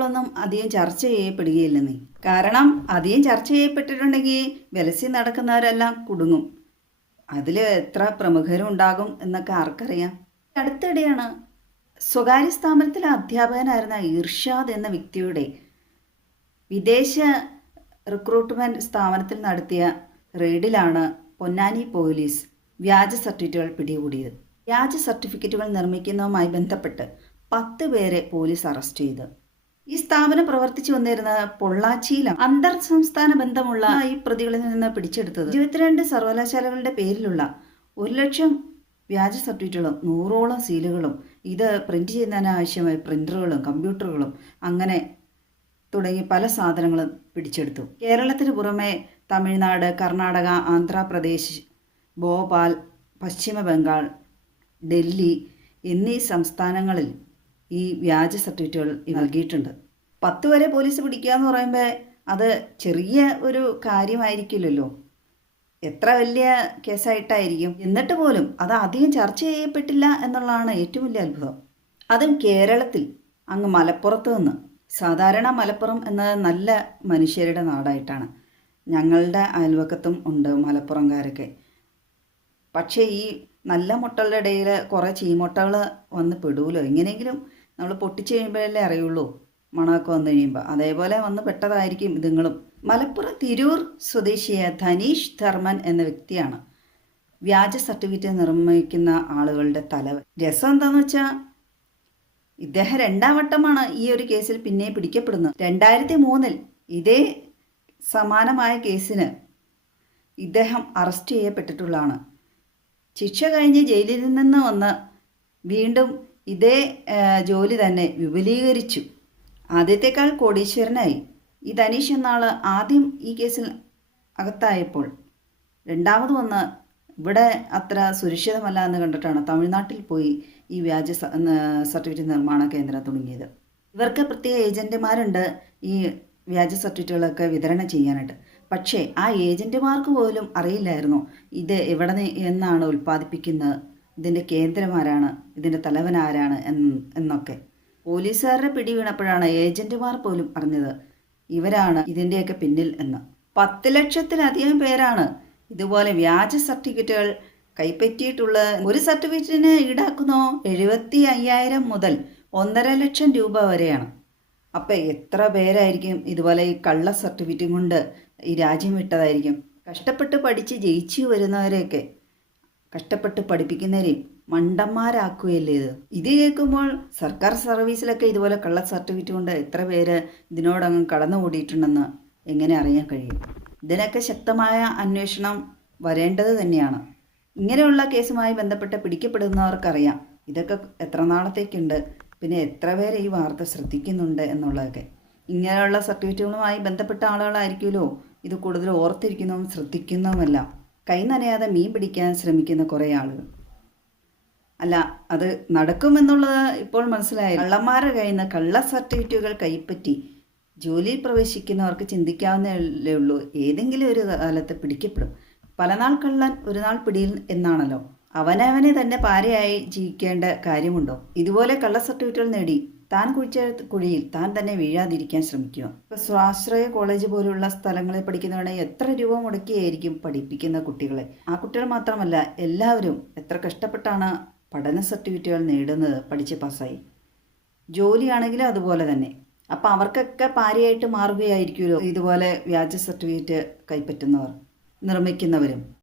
സർട്ടിഫിക്കറ്റുകളൊന്നും അധികം ചർച്ച ചെയ്യപ്പെടുകയില്ലെന്നേ. കാരണം അധികം ചർച്ച ചെയ്യപ്പെട്ടിട്ടുണ്ടെങ്കിൽ വിലസി നടക്കുന്നവരെല്ലാം കുടുങ്ങും. അതിൽ എത്ര പ്രമുഖരും ഉണ്ടാകും എന്നൊക്കെ ആർക്കറിയാം. അടുത്തിടെയാണ് സ്വകാര്യ സ്ഥാപനത്തിലെ അധ്യാപകനായിരുന്ന ഇർഷാദ് എന്ന വ്യക്തിയുടെ വിദേശ റിക്രൂട്ട്മെൻറ്റ് സ്ഥാപനത്തിൽ നടത്തിയ റെയ്ഡിലാണ് പൊന്നാനി പോലീസ് വ്യാജ സർട്ടിഫിക്കറ്റുകൾ പിടികൂടിയത്. വ്യാജ സർട്ടിഫിക്കറ്റുകൾ നിർമ്മിക്കുന്നതുമായി ബന്ധപ്പെട്ട് 10 പേരെ പോലീസ് അറസ്റ്റ് ചെയ്തു. ഈ സ്ഥാപനം പ്രവർത്തിച്ചു വന്നിരുന്നത് പൊള്ളാച്ചിയിലാണ്. അന്തർ സംസ്ഥാന ബന്ധമുള്ള ഈ പ്രതികളിൽ നിന്ന് പിടിച്ചെടുത്തത് 22 സർവകലാശാലകളുടെ പേരിലുള്ള 1,00,000 വ്യാജ സർട്ടിഫിക്കറ്റുകളും 100ഓളം സീലുകളും ഇത് പ്രിന്റ് ചെയ്യുന്നതിനാവശ്യമായ പ്രിന്ററുകളും കമ്പ്യൂട്ടറുകളും അങ്ങനെ തുടങ്ങി പല സാധനങ്ങളും പിടിച്ചെടുത്തു. കേരളത്തിന് പുറമെ തമിഴ്നാട്, കർണാടക, ആന്ധ്രാപ്രദേശ്, ഭോപ്പാൽ, പശ്ചിമ ബംഗാൾ, ഡൽഹി എന്നീ സംസ്ഥാനങ്ങളിൽ ഈ വ്യാജ സർട്ടിഫിക്കറ്റുകൾ നൽകിയിട്ടുണ്ട്. 10 വരെ പോലീസ് പിടിക്കുക എന്ന് പറയുമ്പോൾ അത് ചെറിയ ഒരു കാര്യമായിരിക്കില്ലല്ലോ, എത്ര വലിയ കേസായിട്ടായിരിക്കും. എന്നിട്ട് പോലും അത് അധികം ചർച്ച ചെയ്യപ്പെട്ടില്ല എന്നുള്ളതാണ് ഏറ്റവും വലിയ അത്ഭുതം. അതും കേരളത്തിൽ, അങ്ങ് മലപ്പുറത്ത് നിന്ന്. സാധാരണ മലപ്പുറം എന്നത് നല്ല മനുഷ്യരുടെ നാടായിട്ടാണ്. ഞങ്ങളുടെ അയൽവക്കത്തും ഉണ്ട് മലപ്പുറംകാരൊക്കെ. പക്ഷേ ഈ നല്ല മുട്ടകളുടെ ഇടയിൽ കുറേ ചീമുട്ടകൾ വന്ന് പെടുമല്ലോ. എങ്ങനെയെങ്കിലും നമ്മൾ പൊട്ടിച്ച് കഴിയുമ്പോഴല്ലേ അറിയുള്ളൂ, മണമൊക്കെ വന്നു കഴിയുമ്പോൾ. അതേപോലെ വന്ന് പെട്ടതായിരിക്കും ഇതുങ്ങളും. മലപ്പുറം തിരൂർ സ്വദേശിയായ ധനീഷ് ധർമ്മൻ എന്ന വ്യക്തിയാണ് വ്യാജ സർട്ടിഫിക്കറ്റ് നിർമ്മിക്കുന്ന ആളുകളുടെ തലവൻ. രസം എന്താണെന്ന് വെച്ചാൽ ഇദ്ദേഹം 2ാം വട്ടമാണ് ഈ ഒരു കേസിൽ പിന്നെ പിടിക്കപ്പെടുന്നത്. 2003 ഇതേ സമാനമായ കേസിന് ഇദ്ദേഹം അറസ്റ്റ് ചെയ്യപ്പെട്ടിട്ടുള്ളതാണ്. ശിക്ഷ കഴിഞ്ഞ് ജയിലിൽ നിന്ന് വന്ന് വീണ്ടും ഇതേ ജോലി തന്നെ വിപുലീകരിച്ചു. ആദ്യത്തേക്കാൾ കോടീശ്വരനായി. ഈ ധനീഷ് എന്ന ആൾ ആദ്യം ഈ കേസിൽ അകത്തായപ്പോൾ രണ്ടാമത് വന്ന് ഇവിടെ അത്ര സുരക്ഷിതമല്ല എന്ന് കണ്ടിട്ടാണ് തമിഴ്നാട്ടിൽ പോയി ഈ വ്യാജ സർട്ടിഫിക്കറ്റ് നിർമ്മാണ കേന്ദ്രം തുടങ്ങിയത്. ഇവർക്ക് പ്രത്യേക ഏജൻറ്റുമാരുണ്ട് ഈ വ്യാജ സർട്ടിഫിക്കറ്റുകളൊക്കെ വിതരണം ചെയ്യാനായിട്ട്. പക്ഷേ ആ ഏജൻറ്റുമാർക്ക് പോലും അറിയില്ലായിരുന്നു ഇത് എവിടെ നിന്നാണ് ഉൽപ്പാദിപ്പിക്കുന്നത്, ഇതിൻ്റെ കേന്ദ്രമാരാണ്, ഇതിൻ്റെ തലവനാരാണ് എന്നൊക്കെ. പോലീസുകാരുടെ പിടി വീണപ്പോഴാണ് ഏജൻറ്റുമാർ പോലും അറിഞ്ഞത് ഇവരാണ് ഇതിൻ്റെയൊക്കെ പിന്നിൽ എന്ന്. 10 ലക്ഷത്തിലധികം പേരാണ് ഇതുപോലെ വ്യാജ സർട്ടിഫിക്കറ്റുകൾ കൈപ്പറ്റിയിട്ടുള്ളത്. ഒരു സർട്ടിഫിക്കറ്റിന് ഈടാക്കുന്നോ 75,000 മുതൽ 1.5 ലക്ഷം രൂപ വരെയാണ്. അപ്പം എത്ര പേരായിരിക്കും ഇതുപോലെ ഈ കള്ള സർട്ടിഫിക്കറ്റും കൊണ്ട് ഈ രാജ്യം വിട്ടതായിരിക്കും. കഷ്ടപ്പെട്ട് പഠിച്ച് ജയിച്ചു വരുന്നവരെയൊക്കെ കഷ്ടപ്പെട്ട് പഠിപ്പിക്കുന്നവരെയും മണ്ടന്മാരാക്കുകയല്ലേ ഇത് കേൾക്കുമ്പോൾ സർക്കാർ സർവീസിലൊക്കെ ഇതുപോലെ കള്ള സർട്ടിഫിക്കറ്റ് കൊണ്ട് എത്ര പേര് ഇതിനോടങ്ങ് കടന്നുകൂടിയിട്ടുണ്ടെന്ന് എങ്ങനെ അറിയാൻ കഴിയും. ഇതിനൊക്കെ ശക്തമായ അന്വേഷണം വരേണ്ടത് തന്നെയാണ്. ഇങ്ങനെയുള്ള കേസുമായി ബന്ധപ്പെട്ട് പിടിക്കപ്പെടുന്നവർക്കറിയാം ഇതൊക്കെ എത്ര നാളത്തേക്കുണ്ട്, പിന്നെ എത്ര പേര് ഈ വാർത്ത ശ്രദ്ധിക്കുന്നുണ്ട് എന്നുള്ളതൊക്കെ. ഇങ്ങനെയുള്ള സർട്ടിഫിക്കറ്റുകളുമായി ബന്ധപ്പെട്ട ആളുകളായിരിക്കുമല്ലോ ഇത് കൂടുതൽ ഓർത്തിരിക്കുന്നതും ശ്രദ്ധിക്കുന്നതുമെല്ലാം. കൈ നനയാതെ മീൻ പിടിക്കാൻ ശ്രമിക്കുന്ന കുറേ ആളുകൾ. അല്ല, അത് നടക്കുമെന്നുള്ളത് ഇപ്പോൾ മനസ്സിലായി. കള്ളന്മാരുടെ കയ്യിൽ നിന്ന് കള്ള സർട്ടിഫിക്കറ്റുകൾ കൈപ്പറ്റി ജോലിയിൽ പ്രവേശിക്കുന്നവർക്ക് ചിന്തിക്കാവുന്നതേ ഉള്ളൂ, ഏതെങ്കിലും ഒരു കാലത്ത് പിടിക്കപ്പെടും. പല നാൾ കള്ളൻ ഒരു നാൾ പിടിയിൽ എന്നാണല്ലോ. അവനവനെ തന്നെ പാരയായി ജീവിക്കേണ്ട കാര്യമുണ്ടോ? ഇതുപോലെ കള്ള സർട്ടിഫിക്കറ്റുകൾ നേടി താൻ കുഴിച്ച കുഴിയിൽ താൻ തന്നെ വീഴാതിരിക്കാൻ ശ്രമിക്കുക. ഇപ്പോൾ സ്വാശ്രയ കോളേജ് പോലുള്ള സ്ഥലങ്ങളിൽ പഠിക്കുന്നവരെ എത്ര രൂപ മുടക്കിയായിരിക്കും പഠിപ്പിക്കുന്ന കുട്ടികളെ. ആ കുട്ടികൾ മാത്രമല്ല, എല്ലാവരും എത്ര കഷ്ടപ്പെട്ടാണ് പഠന സർട്ടിഫിക്കറ്റുകൾ നേടുന്നത്, പഠിച്ച് പാസ്സായി. ജോലിയാണെങ്കിലും അതുപോലെ തന്നെ. അപ്പം അവർക്കൊക്കെ പാരയായിട്ട് മാറുകയായിരിക്കുമല്ലോ ഇതുപോലെ വ്യാജ സർട്ടിഫിക്കറ്റ് കൈപ്പറ്റുന്നവർ, നിർമ്മിക്കുന്നവരും.